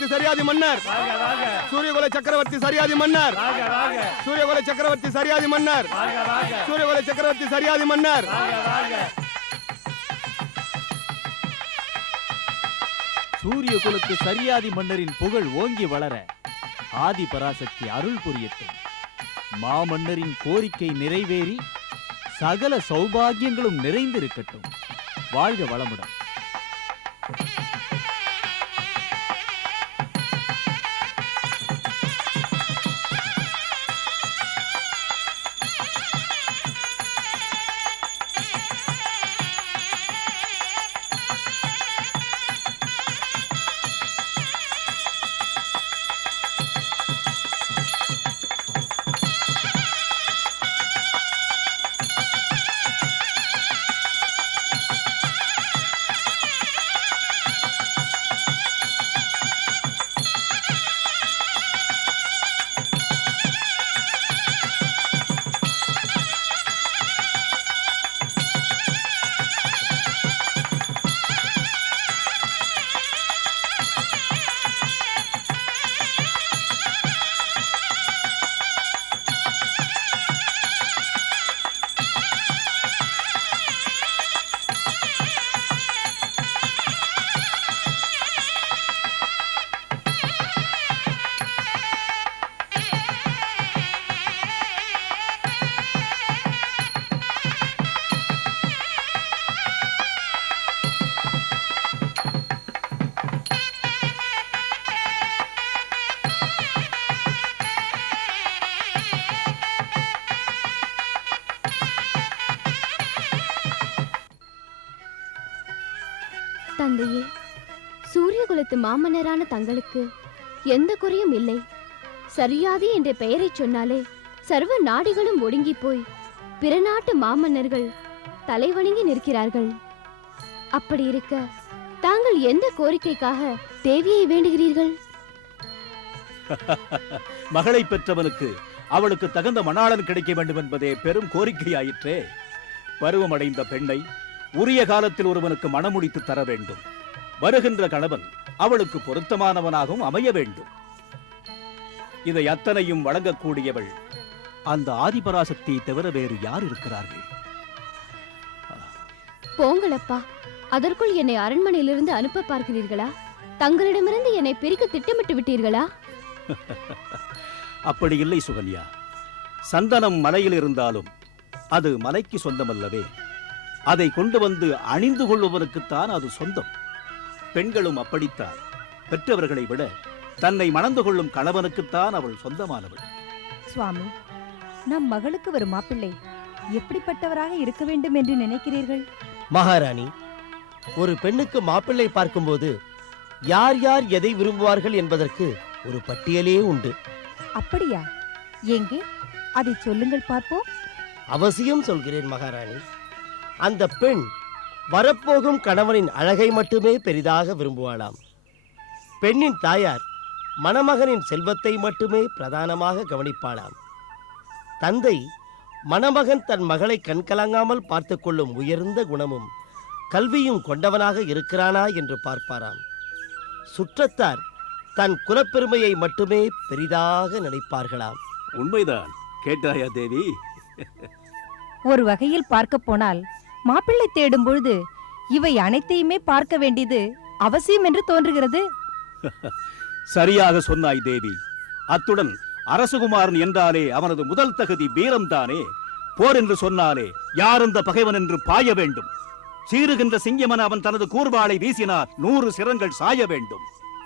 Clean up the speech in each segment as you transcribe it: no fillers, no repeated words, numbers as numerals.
சக்கரவர்த்தி சரியாதி மன்னர், சூரியகுல சக்கரவர்த்தி சரியாதி மன்னர், சூரியகுல சக்கரவர்த்தி சரியாதி மன்னர், சூரியகுல சக்கரவர்த்தி சரியாதி மன்னர். சூரிய குலத்து சரியாதி மன்னரின் புகழ் ஓங்கி வளர ஆதி பராசக்தி அருள் புரியட்டும். மாமன்னரின் கோரிக்கை நிறைவேறி சகல சௌபாகியங்களும் நிறைந்திருக்கட்டும். வாழ்க வளமுடன். தந்தையே, சூரியகுலத்து மாமன்னரான தங்களுக்கு எந்த குறையும் இல்லை. சரியாதி என்ற பெயரை சொன்னாலே சர்வ நாடுகளும் ஒடுங்கி போய் பிற நாட்டு மாமன்னர்கள் தலைவணங்கி நிற்கிறார்கள். அப்படி இருக்க தாங்கள் எந்த கோரிக்கைக்காக தேவியை வேண்டுகிறீர்கள்? மகளை பெற்றவனுக்கு அவளுக்கு தகுந்த மணாளன் கிடைக்க வேண்டும் என்பதே பெரும் கோரிக்கையாயிற்றே. பருவமடைந்த பெண்ணை உரிய காலத்தில் ஒருவனுக்கு மணமுடித்து தர வேண்டும். வருகின்ற கணவன் அவளுக்கு பொருத்தமானவனாகவும் அமைய வேண்டும். இதை அத்தனையும் வழங்கக்கூடியவள் அந்த ஆதிபராசக்தியை தவிர வேறு யார் இருக்கிறார்கள்? போங்களப்பா, அதற்குள் என்னை அரண்மனையிலிருந்து அனுப்ப பார்க்கிறீர்களா? தங்களிடமிருந்து என்னை பிரிக்க திட்டமிட்டு விட்டீர்களா? அப்படி இல்லை சுகன்யா. சந்தனம் மலையில் இருந்தாலும் அது மலைக்கு சொந்தமல்லவே. அதை கொண்டு வந்து அணிந்து கொள்பவனுக்குத்தான் அது சொந்தம். பெண்களும் அப்படித்தான். பெற்றவர்களை விட தன்னை மணந்து கொள்ளும் கணவனுக்குத்தான் அவள் சொந்தமானவள். சுவாமி, நம் மகளுக்கு வரும் மாப்பிள்ளை எப்படிப்பட்டவராக இருக்க வேண்டும் என்று நினைக்கிறீர்கள்? மகாராணி, ஒரு பெண்ணுக்கு மாப்பிள்ளை பார்க்கும்போது யார் யார் எதை விரும்புவார்கள் என்பதற்கு ஒரு பட்டியலே உண்டு. அப்படியா? எங்கே அதை சொல்லுங்கள் பார்ப்போம். அவசியம் சொல்கிறேன் மகாராணி. அந்த பெண் வரப்போகும் கணவனின் அழகை மட்டுமே பெரிதாக விரும்புவாளாம். பெண்ணின் தாயார் மணமகனின் செல்வத்தை மட்டுமே பிரதானமாக கவனிப்பாளாம். தந்தை மணமகன் தன் மகளை கண்கலங்காமல் பார்த்து கொள்ளும் உயர்ந்த குணமும் கல்வியும் கொண்டவனாக இருக்கிறானா என்று பார்ப்பாராம். சுற்றத்தார் தன் குலப்பெருமையை மட்டுமே பெரிதாக நினைப்பார்களாம். உண்மைதான். கேட்டாயா தேவி? ஒரு வகையில் பார்க்க போனால் மாப்பிள்ளை தேடும் பொழுது இவை அனைத்தையுமே பார்க்க வேண்டியது அவசியம் என்று தோன்றுகிறது. சரியாக சொன்னாய் தேவி. அத்துடன் அரசகுமாரன் என்றாலே அவனது முதல் தகுதி வீரம்தானே. போர் என்று சொன்னாலே யார் அந்த பகைவன் என்று பாய வேண்டும். சீறுகின்ற சிங்கமன் அவன் தனது கூர்வாளை வீசினார் 100 சிரங்கள் சாய வேண்டும்.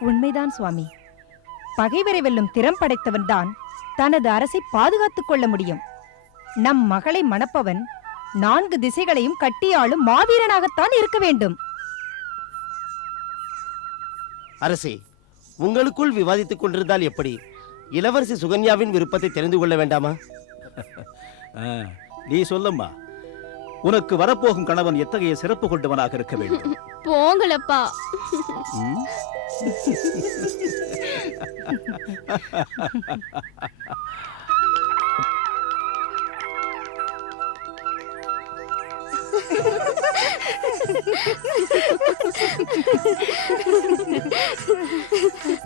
உண்மைதான் சுவாமி. பகைவரை வெல்லும் திறம் படைத்தவன் தான் தனது அரசை பாதுகாத்துக் கொள்ள முடியும். நம் மகளை மணப்பவன் 4 திசைகளையும் கட்டியாளும் மாவீரனாகத்தான் இருக்க வேண்டும். அரசே, உங்களுக்குள் விவாதித்துக் கொண்டிருந்தால் எப்படி? இளவரசி சுகன்யாவின் விருப்பத்தை தெரிந்து கொள்ள வேண்டாமா? நீ சொல்லம்மா. உனக்கு வரப்போகும் கணவன் எத்தகைய சிறப்பு கொண்டவனாக இருக்க வேண்டும்? போங்களப்பா.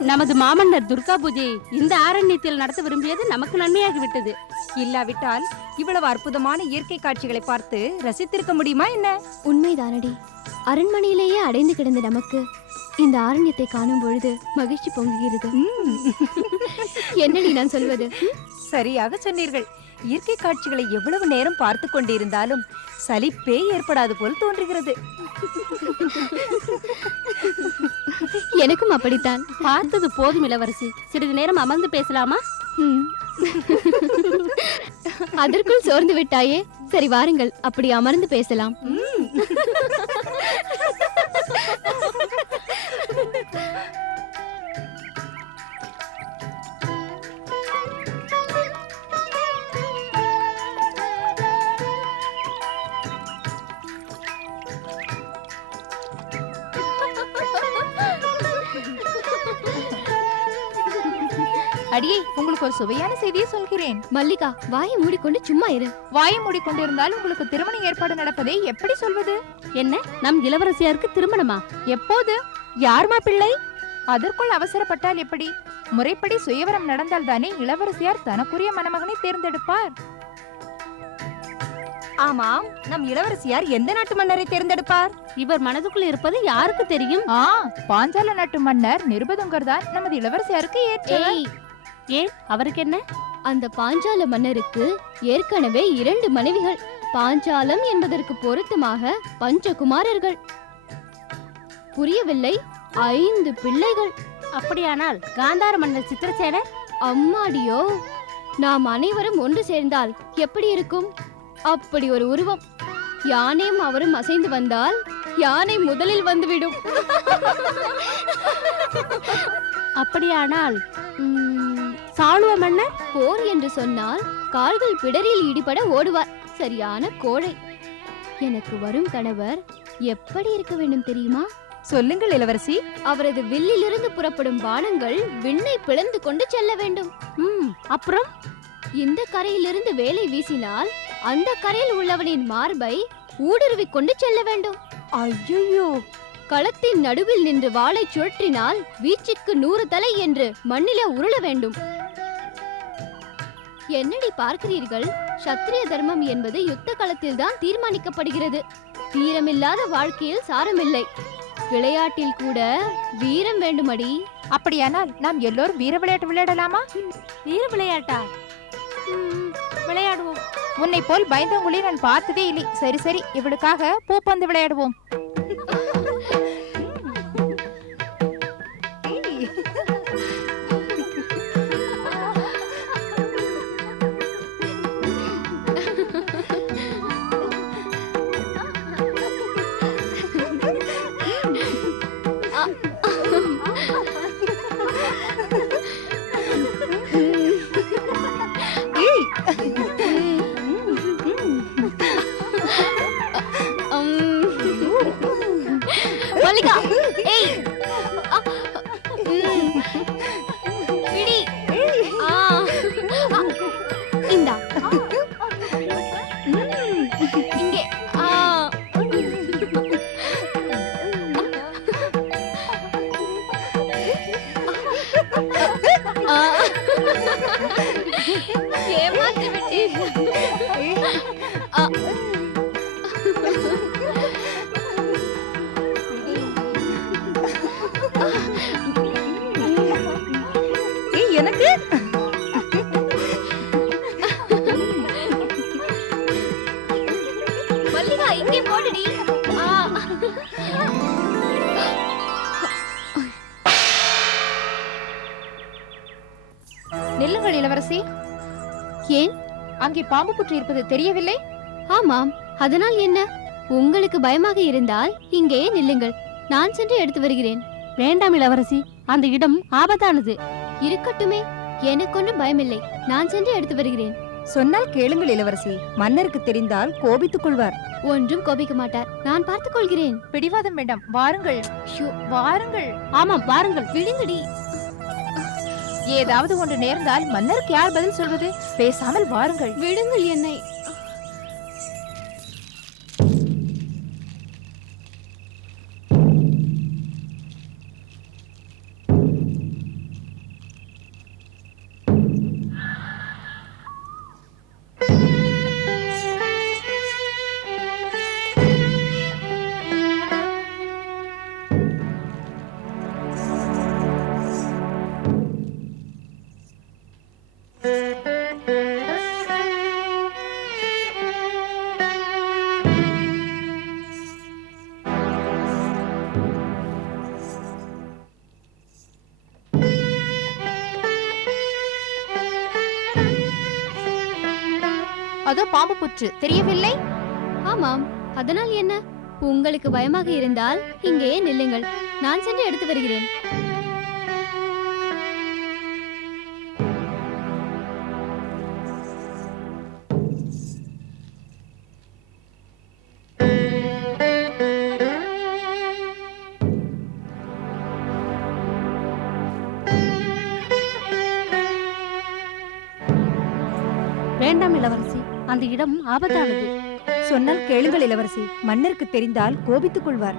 நமது மாமன்னர் துர்கா பூஜையை இந்த ஆரண்யத்தில் நடத்த விரும்பியது நமக்கு நன்மையாகிவிட்டது. இல்லாவிட்டால் இவ்வளவு அற்புதமான இயற்கை காட்சிகளை பார்த்து ரசித்திருக்க முடியுமா என்ன? உண்மைதானடி. அரண்மனையிலேயே அடைந்து கிடந்த நமக்கு இந்த ஆரண்யத்தை காணும் பொழுது மகிழ்ச்சி பொங்குகிறது. என்னடி நான் சொல்வது? சரியாக சொன்னீர்கள். இயற்கை காட்சிகளை எவ்வளவு நேரம் பார்த்து கொண்டிருந்தாலும் சலிப்பே ஏற்படாது போல் தோன்றுகிறது. எனக்கும் அப்படித்தான். பார்த்தது போதும் இளவரசி, சிறிது நேரம் அமர்ந்து பேசலாமா? அதற்குள் சோர்ந்து விட்டாயே. சரி வாருங்கள், அப்படி அமர்ந்து பேசலாம். அடியே, உங்களுக்கு ஒரு சுவையான செய்தியை சொல்கிறேன். மல்லிகா, வாயை மூடிக்கொண்டு சும்மா இரு. வாயை மூடிக்கொண்டிருந்தால் உங்களுக்கு திருமண ஏற்பாடு நடப்பதை எப்படி சொல்வது? என்ன, நம் இளவரசியாருக்கு திருமணமா? எப்போது? யார் மாப்பிள்ளை? அதற்குள் அவசரப்பட்டால் எப்படி? முறைப்படி சுயவரம் நடந்தால் தானே இளவரசியார் தனக்குரிய மணமகனை தேர்ந்தெடுப்பார். ஆமாம், நம் இளவரசியார் எந்த நாட்டு மன்னரை தேர்ந்தெடுப்பார்? இவர் மனதுக்குள் இருப்பது யாருக்கு தெரியும்? பாஞ்சால நாட்டு மன்னர் நிருபதுங்கர் தான் நமது இளவரசியாருக்கு ஏற்றவர். ஏன், அவருக்கு என்ன? அந்த பாஞ்சால மன்னருக்கு ஏற்கனவே 2 மனைவிகள். பாஞ்சாலம் என்பதற்கு பொருத்தமாக பஞ்சகுமாரர்கள். புரியவில்லை? 5 பிள்ளைகள். அப்படியானால் காந்தார மன்னர் சித்திரசேனர்? அம்மாடியோ, நாம் அனைவரும் ஒன்று சேர்ந்தால் எப்படி இருக்கும்? அப்படி ஒரு உருவம். யானையும் அவரும் அசைந்து வந்தால் யானை முதலில் வந்துவிடும். அப்படியானால் சாளுவ மன்னர்? போர் என்று சொன்னால் கால்கள் பிடரில் இடிபட ஓடுவார். சரியான கோழை. எனக்கு வரும் கணவர் எப்படி இருக்க வேண்டும் தெரியுமா? சொல்லுங்கள் இளவரசி. அவரது வில்லிலிருந்து புறப்படும் பானங்கள் விண்ணை பிளந்து கொண்டு செல்ல வேண்டும். அப்புறம் இந்த கரையிலிருந்து வேலை வீசினால் அந்த கரையில் உள்ளவனின் மார்பை ஊடுருவிக் கொண்டு செல்ல வேண்டும். ஐயோ! களத்தின் நடுவில் நின்று வாளை சுழற்றினால் வீச்சுக்கு 100 தலை என்று மண்ணிலே உருள வேண்டும். என்னடி பார்க்கிறீர்கள்? சத்திரிய தர்மம் என்பது யுத்த களத்தில் தான் தீர்மானிக்கப்படுகிறது. தீரமில்லாத வாழ்க்கையில் சாரமில்லை. விளையாட்டில் கூட வீரம் வேண்டுமடி. அப்படியானால் நாம் எல்லோரும் வீர விளையாட்டு விளையாடலாமா? வீர விளையாட்டா? விளையாடுவோம். உன்னை போல் பயந்தவங்களே நான் பார்த்ததே இல்லை. சரி சரி, இவளுக்காக பூப்பந்து விளையாடுவோம். மல்லிகா, ஏய், பிடி. இந்தா, இங்கே. ஏமாற்றி விட்டேன். எனக்கு மல்லிகா, இங்கே போடுடி. நில்லுங்கள் இளவரசி. ஏன்? அங்கே பாம்பு புற்று இருப்பது தெரியவில்லை? ஆமாம், அதனால் என்ன? உங்களுக்கு பயமாக இருந்தால் இங்கேயே நில்லுங்கள். நான் சென்று எடுத்து வருகிறேன். வேண்டாம் இளவரசி, அந்த இடம் ஆபத்தானது. இருக்கட்டுமே, எனக்கொன்றும் பயமில்லை. நான் சென்று எடுத்து வருகிறேன். சொன்னால் கேளுங்கள் இளவரசி. மன்னருக்கு தெரிந்தால் கோபித்துக் கொள்வார். ஒன்றும் கோபிக்க மாட்டார். நான் பார்த்துக் கொள்கிறேன். பிடிவாதம் வேண்டாம், வாருங்கள். வாருங்கள். ஆமாம், வாருங்கள். விடுங்கடி. ஏதாவது ஒன்று நேர்ந்தால் மன்னருக்கு யார் பதில் சொல்வது? பேசாமல் வாருங்கள். விடுங்கள் என்னை. அதோ பாம்பு புற்று தெரியவில்லை? ஆமாம், அதனால் என்ன? உங்களுக்கு பயமாக இருந்தால் இங்கேயே நில்லுங்கள், நான் சென்று எடுத்து வருகிறேன். வேண்டாம் இளவரசி, அந்த இடம் ஆபத்தானது. சொன்னால் கேளுங்கள் இளவரசி, மன்னருக்கு தெரிந்தால் கோபித்துக் கொள்வார்.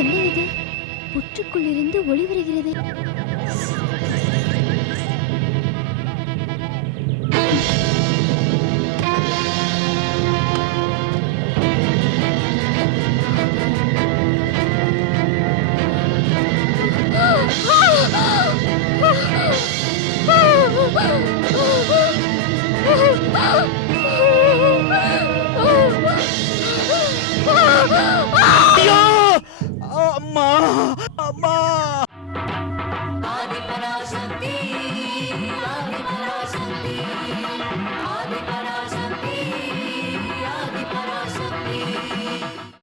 என்ன இது? புற்றுக்குள்ளிருந்து ஒளி வருகிறது. அம்மா அம்மா ஆதிபராசக்தி ஆதிபராசக்தி ஆதிபராசக்தி